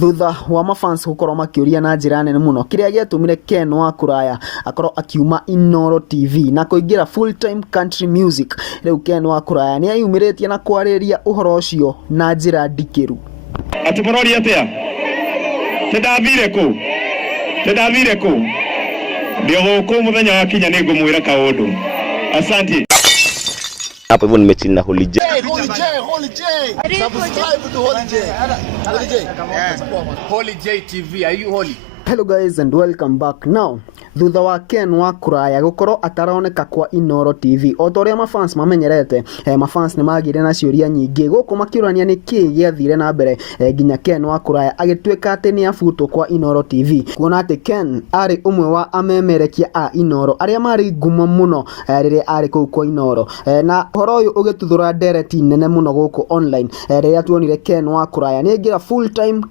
thutha wa mafans gukorwo makiuria na njira nene muno kiria gietumire Ken wa Kuraya akorwo akiuma Inooro TV na kuingira full time country music. Riu Ken wa Kuraya ni ayumiritie na kwariria uhoro ucio na njira ndikiru. Atuporori atia tedavire ku ndio guku muthenya wa kinya ni ngumwira kaundu. Asante. Hapo hivyo nimechini na Holy J. Subscribe to Holy J TV. Are you holy? Hello guys and welcome back. Now thutha wa Ken wa Kuraya gukorwo ataroneka kwa Inooro TV, o toria mafans mamenyerete, mafans ni magire na ciuria nyingi guku makiurania niki giathire na mbere nginya Ken wa Kuraya agituika ati ni afuto kwa Inooro TV, kuona ati Ken ari umwe wa amemerekia a Inooro aria mari ngumo muno riria ari kuu kwa Inooro, na horo uyu ugituthura ndereti nene muno guku online riria tuonire Ken wa Kuraya ni ngira full time